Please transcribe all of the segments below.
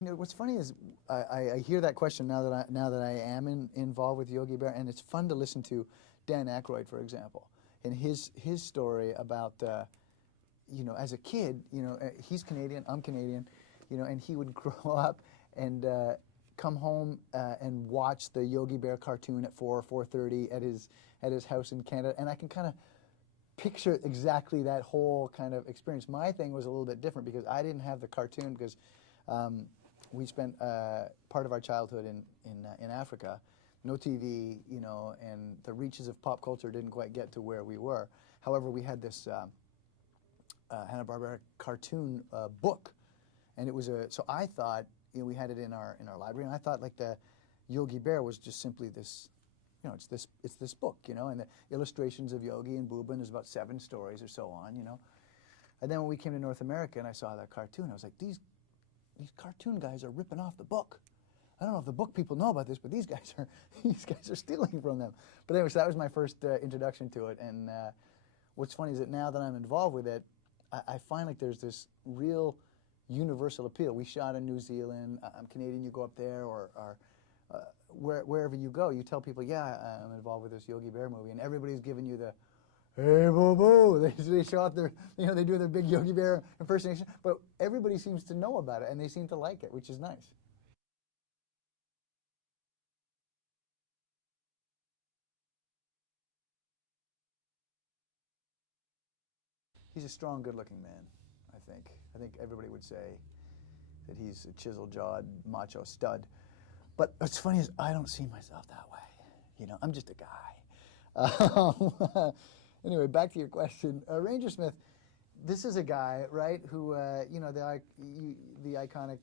You know, what's funny is I hear that question now that I am involved with Yogi Bear, and it's fun to listen to Dan Aykroyd, for example, and his story about you know, as a kid, you know, he's Canadian, I'm Canadian, you know, and he would grow up and come home and watch the Yogi Bear cartoon at 4:30 at his house in Canada, and I can kind of picture exactly that whole kind of experience. My thing was a little bit different because I didn't have the cartoon because we spent part of our childhood in Africa, no TV, you know, and the reaches of pop culture didn't quite get to where we were. However, we had this Hanna-Barbera cartoon book, and it was so I thought, you know, we had it in our library, and I thought like the Yogi Bear was just simply this, you know, it's this book, you know, and the illustrations of Yogi and Bú Bú, and there's about 7 stories or so on, you know. And then when we came to North America and I saw that cartoon, I was like, these cartoon guys are ripping off the book. I don't know if the book people know about this, but these guys are stealing from them. But anyway, so that was my first introduction to it. And what's funny is that now that I'm involved with it, I find like there's this real universal appeal. We shot in New Zealand. I'm Canadian. You go up there, or wherever you go, you tell people, yeah, I'm involved with this Yogi Bear movie, and everybody's giving you the, hey, boo boo. They show up their, you know, they do their big Yogi Bear impersonation, but everybody seems to know about it, and they seem to like it, which is nice. He's a strong, good-looking man, I think. I think everybody would say that he's a chisel-jawed, macho stud. But what's funny is I don't see myself that way. You know, I'm just a guy. Anyway, back to your question. Ranger Smith, this is a guy, right, who, you know, the iconic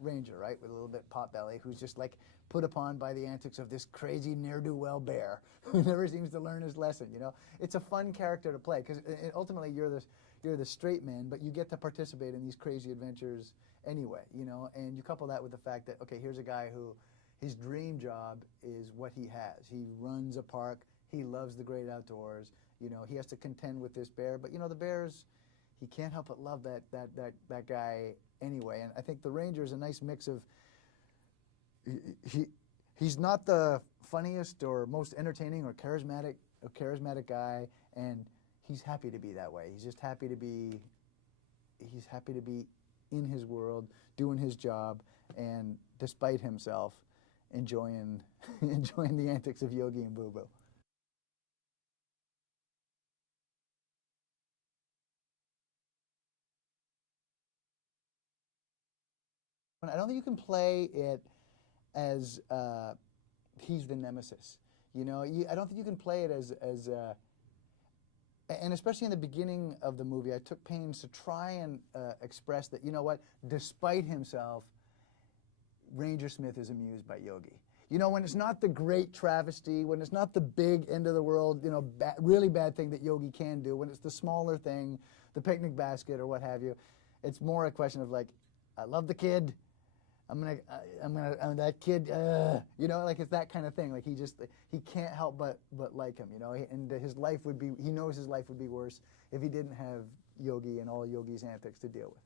ranger, right, with a little bit pot belly, who's just like put upon by the antics of this crazy ne'er-do-well bear who never seems to learn his lesson, you know. It's a fun character to play because ultimately you're the straight man, but you get to participate in these crazy adventures anyway, you know, and you couple that with the fact that, okay, here's a guy who his dream job is what he has. He runs a park. He loves the great outdoors. You know, he has to contend with this bear, but you know, the bear's, he can't help but love that guy anyway. And I think the ranger is a nice mix of, he's not the funniest or most entertaining or charismatic guy, and he's happy to be that way. He's just happy to be, he's happy to be in his world, doing his job, and despite himself, enjoying enjoying the antics of Yogi and Bú Bú. I don't think you can play it as he's the nemesis. You know, I don't think you can play it as and especially in the beginning of the movie, I took pains to try and express that, you know what, despite himself, Ranger Smith is amused by Yogi. You know, when it's not the great travesty, when it's not the big end of the world, you know, really bad thing that Yogi can do, when it's the smaller thing, the picnic basket or what have you, it's more a question of like, I love the kid. I'm that kid, you know, like it's that kind of thing. Like he can't help but like him, you know, and his life would be, he knows his life would be worse if he didn't have Yogi and all Yogi's antics to deal with.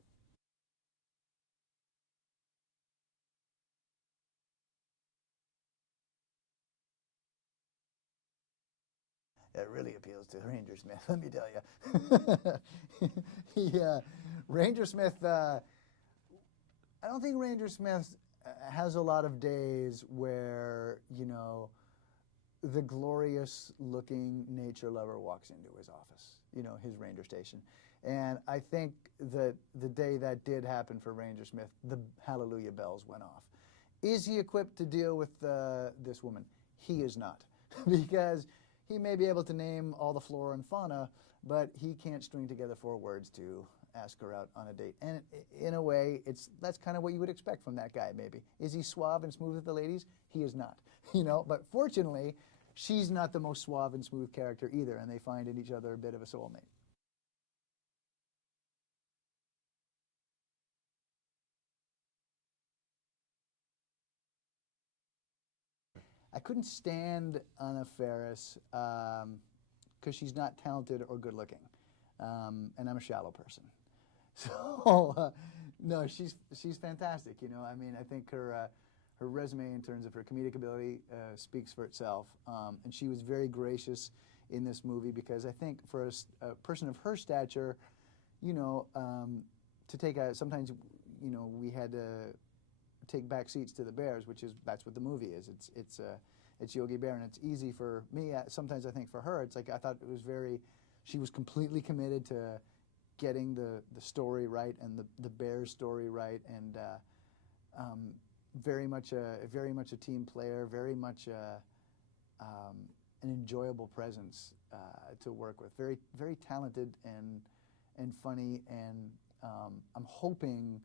It really appeals to Ranger Smith, let me tell you. Ranger Smith, I don't think Ranger Smith has a lot of days where, you know, the glorious looking nature lover walks into his office, you know, his ranger station. And I think that the day that did happen for Ranger Smith, the hallelujah bells went off. Is he equipped to deal with this woman? He is not. Because he may be able to name all the flora and fauna, but he can't string together 4 words to ask her out on a date. And in a way, that's kind of what you would expect from that guy, maybe. Is he suave and smooth with the ladies? He is not. You know, but fortunately, she's not the most suave and smooth character either, and they find in each other a bit of a soulmate. I couldn't stand Anna Faris because she's not talented or good looking, and I'm a shallow person. So no, she's fantastic. You know, I mean, I think her resume in terms of her comedic ability speaks for itself, and she was very gracious in this movie because I think for a person of her stature, you know, to take sometimes, you know, we had to take back seats to the bears, that's what the movie is. It's Yogi Bear, and it's easy for me. Sometimes I think for her, it's like I thought it was she was completely committed to getting the story right and the bear's story right, and very much a team player, very much an enjoyable presence to work with. Very talented and funny, and I'm hoping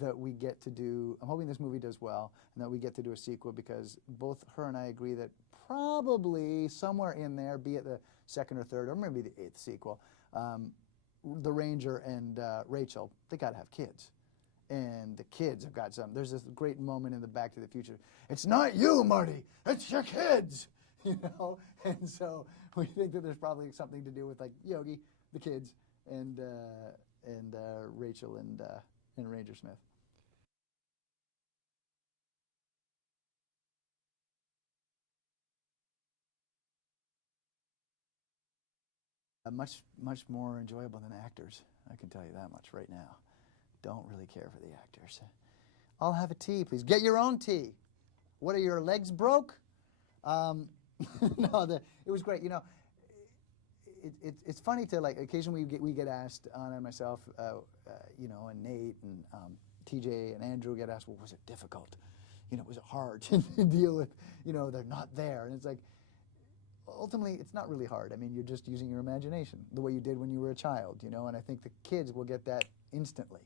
that we get to do, I'm hoping this movie does well and that we get to do a sequel, because both her and I agree that probably somewhere in there, be it the second or third or maybe the 8th sequel, the Ranger and Rachel, they got to have kids. And the kids have got some. There's this great moment in the Back to the Future. It's not you, Marty, it's your kids, you know? And so we think that there's probably something to do with like Yogi, the kids, and Rachel and Ranger Smith. Much more enjoyable than actors. I can tell you that much right now. Don't really care for the actors. I'll have a tea, please. Get your own tea. What, are your legs broke? No, it was great. You know, it's funny to, like, occasionally we get asked, Anna and myself, you know, and Nate and TJ and Andrew get asked, well, was it difficult? You know, was it hard to deal with, you know, they're not there? And it's like, ultimately, it's not really hard. I mean, you're just using your imagination the way you did when you were a child, you know, and I think the kids will get that instantly.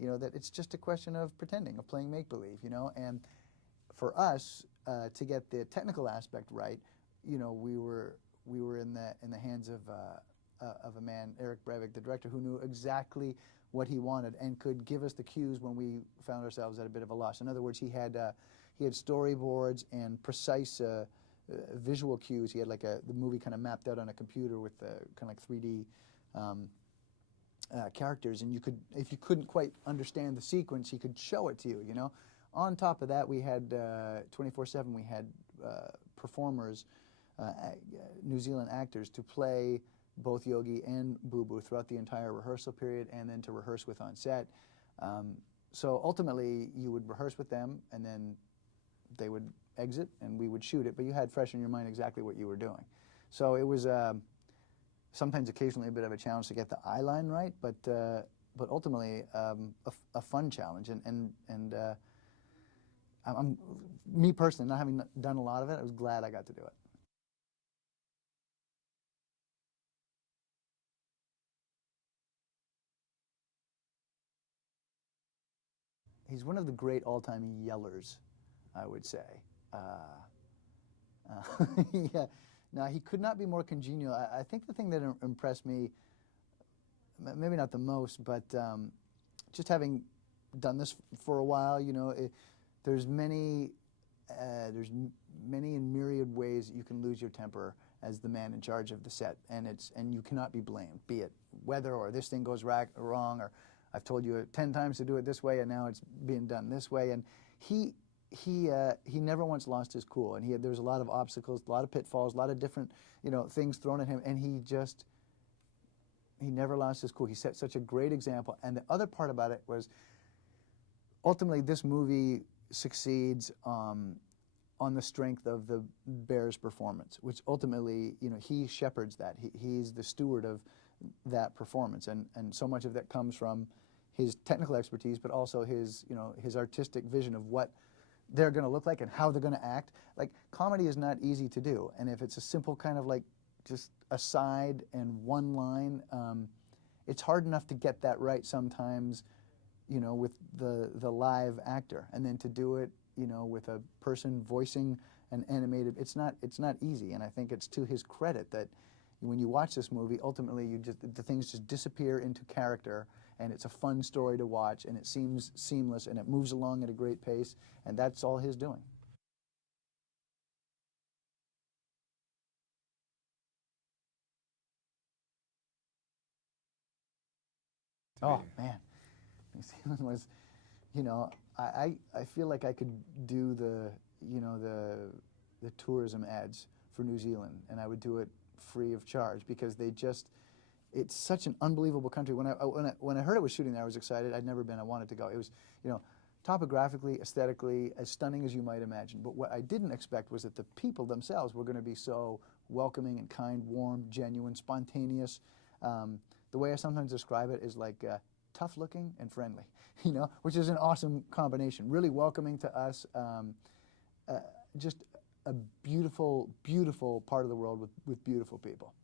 You know, that it's just a question of pretending, of playing make-believe, you know, and for us, to get the technical aspect right, you know, we were in the hands of a man, Eric Breivik, the director, who knew exactly what he wanted and could give us the cues when we found ourselves at a bit of a loss. In other words, he had storyboards and precise visual cues. He had like the movie kind of mapped out on a computer with kind of like 3D characters, and you could, if you couldn't quite understand the sequence, he could show it to you, you know. On top of that, we had 24/7, we had performers, New Zealand actors, to play both Yogi and Boo Boo throughout the entire rehearsal period, and then to rehearse with on set. So ultimately, you would rehearse with them, and then they would exit, and we would shoot it, but you had fresh in your mind exactly what you were doing. So it was sometimes occasionally a bit of a challenge to get the eye line right, but ultimately a fun challenge. And me personally, not having done a lot of it, I was glad I got to do it. He's one of the great all-time yellers, I would say. Yeah. Now, he could not be more congenial. I think the thing that impressed me, maybe not the most, but just having done this for a while, you know, there's many and myriad ways that you can lose your temper as the man in charge of the set, and you cannot be blamed, be it weather or this thing goes wrong, or I've told you 10 times to do it this way and now it's being done this way. And he never once lost his cool, and there was a lot of obstacles, a lot of pitfalls, a lot of different, you know, things thrown at him, and he never lost his cool. He set such a great example. And the other part about it was, ultimately, this movie succeeds on the strength of the Bear's performance, which ultimately, you know, he shepherds that. He's the steward of that performance, and so much of that comes from his technical expertise, but also his, you know, his artistic vision of what they're going to look like and how they're going to act. Like, comedy is not easy to do, and if it's a simple kind of like just aside and one line, it's hard enough to get that right sometimes, you know, with the live actor, and then to do it, you know, with a person voicing an animated, it's not easy. And I think it's to his credit that when you watch this movie, ultimately the things just disappear into character, and it's a fun story to watch, and it seems seamless, and it moves along at a great pace, and that's all his doing. Oh man, New Zealand was, you know, I feel like I could do the, you know, the tourism ads for New Zealand, and I would do it free of charge because they just, it's such an unbelievable country. When I heard it was shooting there, I was excited. I'd never been. I wanted to go. It was, you know, topographically, aesthetically, as stunning as you might imagine. But what I didn't expect was that the people themselves were going to be so welcoming and kind, warm, genuine, spontaneous. The way I sometimes describe it is like tough-looking and friendly, you know, which is an awesome combination. Really welcoming to us, just a beautiful, beautiful part of the world with beautiful people.